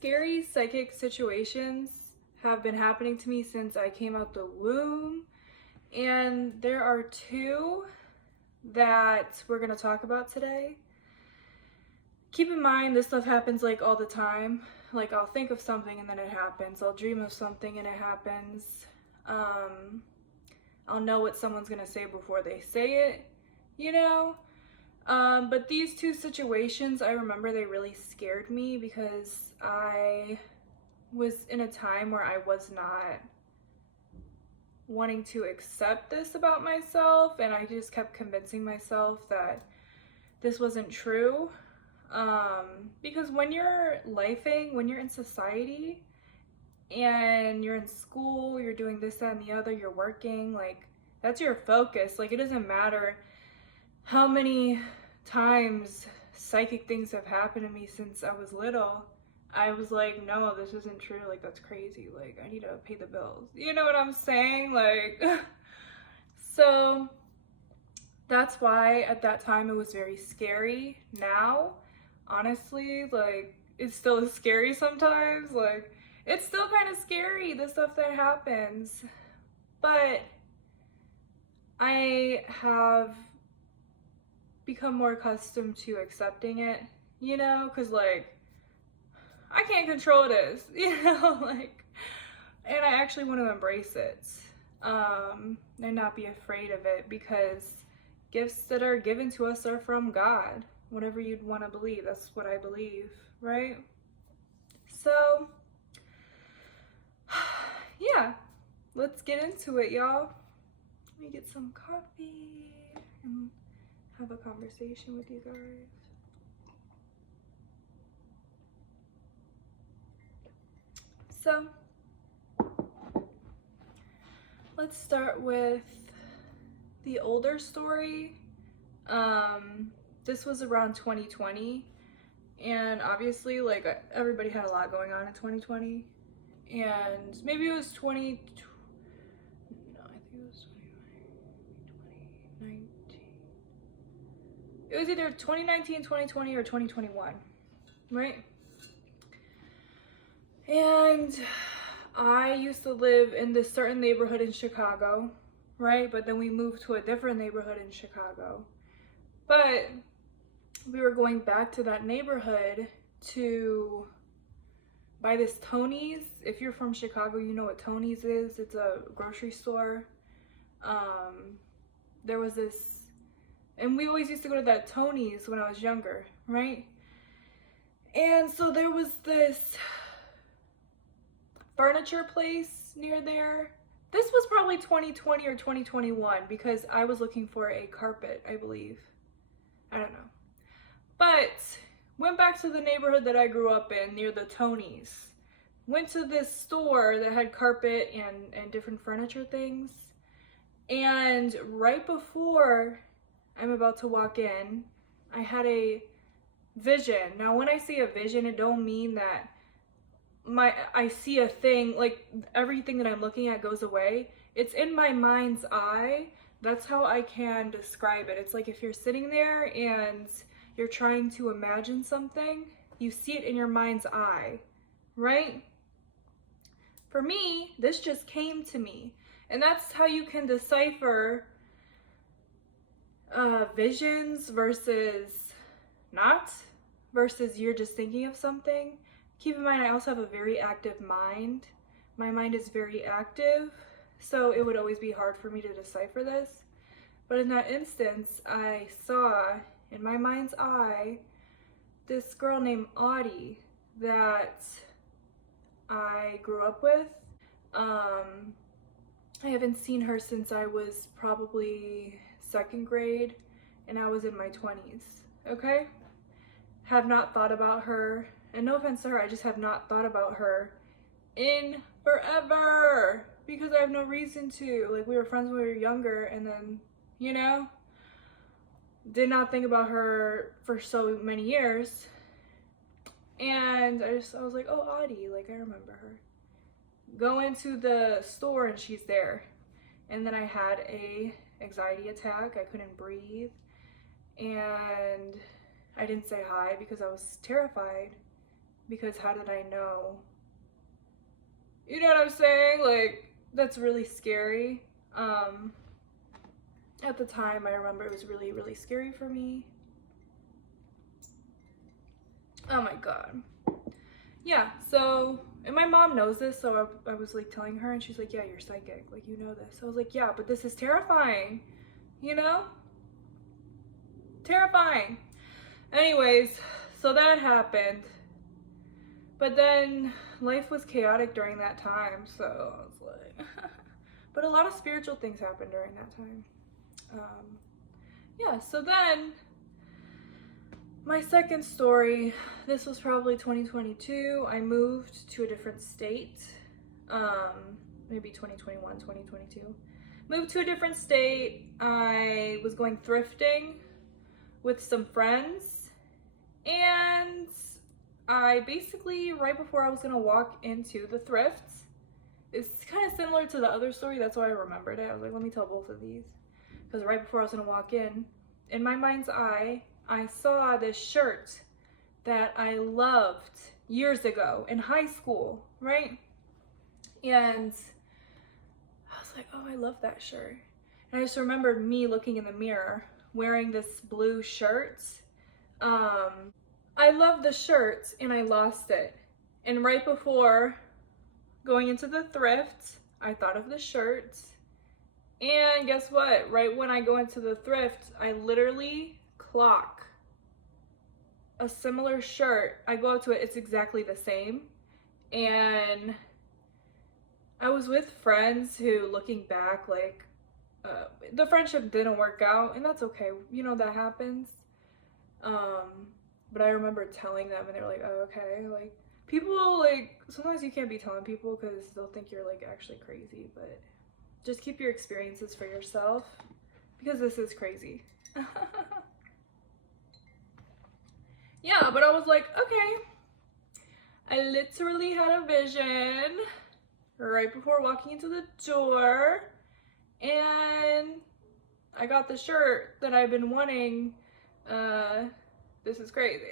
scary psychic situations have been happening to me since I came out the womb, and there are two that we're going to talk about today. Keep in mind, this stuff happens like all the time. Like, I'll think of something and then it happens. I'll dream of something and it happens. I'll know what someone's going to say before they say it, you know? But these two situations, I remember they really scared me because I was in a time where I was not wanting to accept this about myself, and I just kept convincing myself that this wasn't true. Because when you're lifing, when you're in society and you're in school, you're doing this, that, and the other, you're working, like, that's your focus. Like, it doesn't matter how many times psychic things have happened to me since I was little. I was like, no, this isn't true. Like, that's crazy. Like, I need to pay the bills. You know what I'm saying? Like, so that's why at that time it was very scary. Now, honestly, like, it still is scary sometimes. Like, it's still kind of scary, the stuff that happens. But I have become more accustomed to accepting it, you know, because, like, I can't control this, you know, like, and I actually want to embrace it, and not be afraid of it, because gifts that are given to us are from God. Whatever you'd want to believe, that's what I believe, right? So, yeah, let's get into it, y'all. Let me get some coffee and have a conversation with you guys. So, let's start with the older story. This was around 2020, and obviously, like, everybody had a lot going on in 2020, and maybe it was 20, no, I think it was 2019. It was either 2019, 2020, or 2021, right? And I used to live in this certain neighborhood in Chicago, right? But then we moved to a different neighborhood in Chicago. But we were going back to that neighborhood to buy this Tony's. If you're from Chicago, you know what Tony's is. It's a grocery store. There was this, and we always used to go to that Tony's when I was younger, right? And so there was this furniture place near there. This was probably 2020 or 2021 because I was looking for a carpet, I believe. I don't know. But went back to the neighborhood that I grew up in near the Tonys. Went to this store that had carpet and different furniture things. And right before I'm about to walk in, I had a vision. Now, when I say a vision, it don't mean that I see a thing, like everything that I'm looking at goes away. It's in my mind's eye. That's how I can describe it. It's like if you're sitting there and you're trying to imagine something, you see it in your mind's eye, right? For me, this just came to me. And that's how you can decipher visions versus not, versus you're just thinking of something. Keep in mind, I also have a very active mind. My mind is very active, so it would always be hard for me to decipher this. But in that instance, I saw in my mind's eye this girl named Audie that I grew up with. I haven't seen her since I was probably second grade, and I was in my 20s, okay? Have not thought about her, and no offense to her, I just have not thought about her in forever, because I have no reason to. Like, we were friends when we were younger, and then, you know, did not think about her for so many years. And I was like, oh, Audie, like, I remember her. Go into the store and she's there. And then I had a anxiety attack. I couldn't breathe. And I didn't say hi because I was terrified because how did I know? You know what I'm saying? Like, that's really scary. At the time, I remember it was really, really scary for me. Oh my God. Yeah, so, and my mom knows this, so I was like telling her, and she's like, yeah, you're psychic, like, you know this. I was like, yeah, but this is terrifying, you know? Terrifying. Anyways, so that happened. But then life was chaotic during that time, so I was like, but a lot of spiritual things happened during that time. Yeah, so then my second story, this was probably 2022. I moved to a different state, maybe 2021, 2022. Moved to a different state. I was going thrifting with some friends, and I basically, right before I was gonna walk into the thrift, it's kind of similar to the other story, that's why I remembered it. I was like, let me tell both of these. Because right before I was gonna walk in my mind's eye, I saw this shirt that I loved years ago in high school, right? And I was like, oh, I love that shirt. And I just remembered me looking in the mirror wearing this blue shirt. I loved the shirt and I lost it. And right before going into the thrift, I thought of the shirt. And guess what? Right when I go into the thrift, I literally clock a similar shirt. I go up to it, it's exactly the same. And I was with friends who, looking back, like, the friendship didn't work out, and that's okay. You know, that happens. But I remember telling them, and they were like, oh, okay. Like, people, like, sometimes you can't be telling people because they'll think you're, like, actually crazy, but just keep your experiences for yourself because this is crazy. Yeah, but I was like, okay. I literally had a vision right before walking into the door, and I got the shirt that I've been wanting. This is crazy.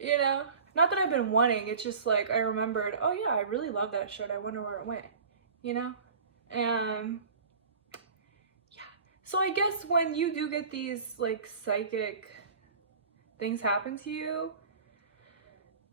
You know? Not that I've been wanting, it's just like I remembered, oh yeah, I really love that shirt. I wonder where it went. You know? And yeah. So I guess when you do get these like psychic things happen to you,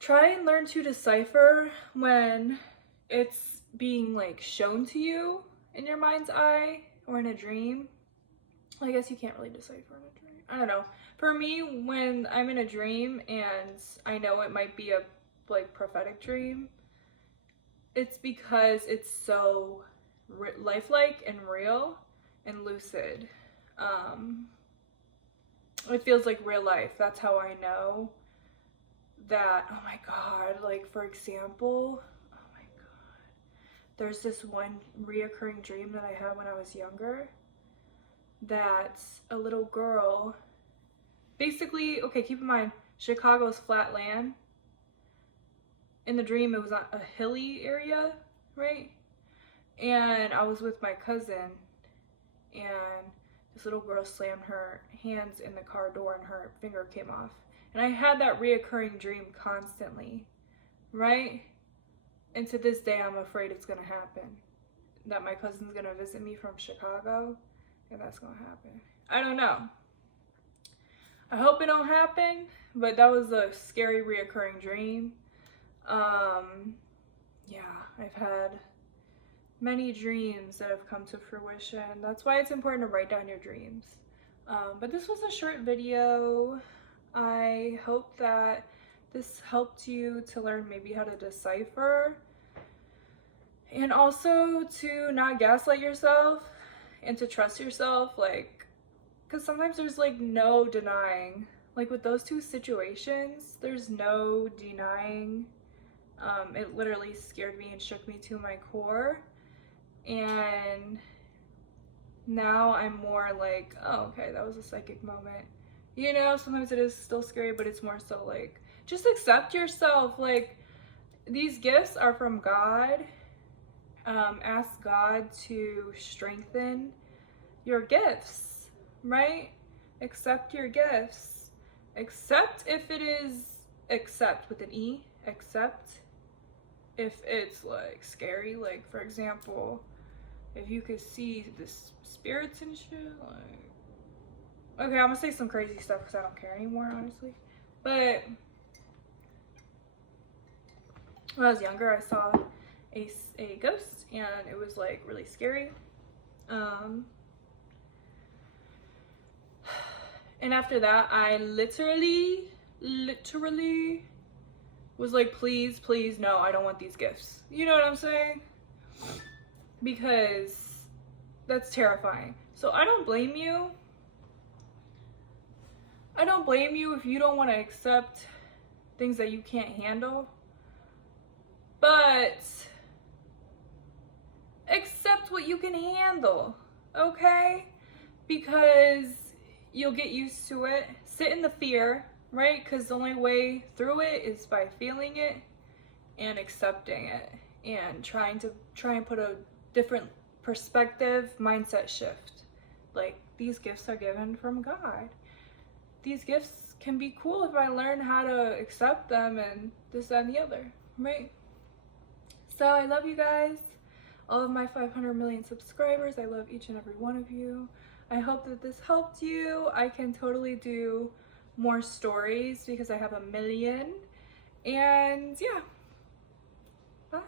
try and learn to decipher when it's being like shown to you in your mind's eye or in a dream. I guess you can't really decipher in a dream. I don't know. For me, when I'm in a dream and I know it might be a like prophetic dream, it's because it's so lifelike and real and lucid. It feels like real life. That's how I know that, oh my God, like for example, oh my God, there's this one reoccurring dream that I had when I was younger, that a little girl, basically, okay, keep in mind, Chicago's flat land. In the dream, it was a hilly area, right? And I was with my cousin, and this little girl slammed her hands in the car door and her finger came off. And I had that reoccurring dream constantly, right? And to this day, I'm afraid it's gonna happen. That my cousin's gonna visit me from Chicago, and that's gonna happen. I don't know. I hope it don't happen, but that was a scary reoccurring dream. Yeah, I've had many dreams that have come to fruition. That's why it's important to write down your dreams. But this was a short video. I hope that this helped you to learn maybe how to decipher, and also to not gaslight yourself and to trust yourself, like, because sometimes there's like no denying, like with those two situations, there's no denying. It literally scared me and shook me to my core, and now I'm more like, oh, okay, that was a psychic moment. You know, sometimes it is still scary, but it's more so like, just accept yourself. Like, these gifts are from God. Ask God to strengthen your gifts, right? Accept your gifts. Accept if it is accept with an E, accept if it's like scary. Like, for example, if you could see the spirits and shit, like, okay, I'm gonna say some crazy stuff because I don't care anymore, honestly. But when I was younger, I saw a ghost, and it was like really scary. And after that, I literally was like, please, please, no, I don't want these gifts. You know what I'm saying? Because that's terrifying. So I don't blame you. I don't blame you if you don't want to accept things that you can't handle. But accept what you can handle, okay? Because you'll get used to it. Sit in the fear, right? Because the only way through it is by feeling it and accepting it and trying and put a different perspective, mindset shift. Like, these gifts are given from God. These gifts can be cool if I learn how to accept them and this, that, and the other, right? So I love you guys. All of my 500 million subscribers. I love each and every one of you. I hope that this helped you. I can totally do more stories because I have a million. And yeah, bye.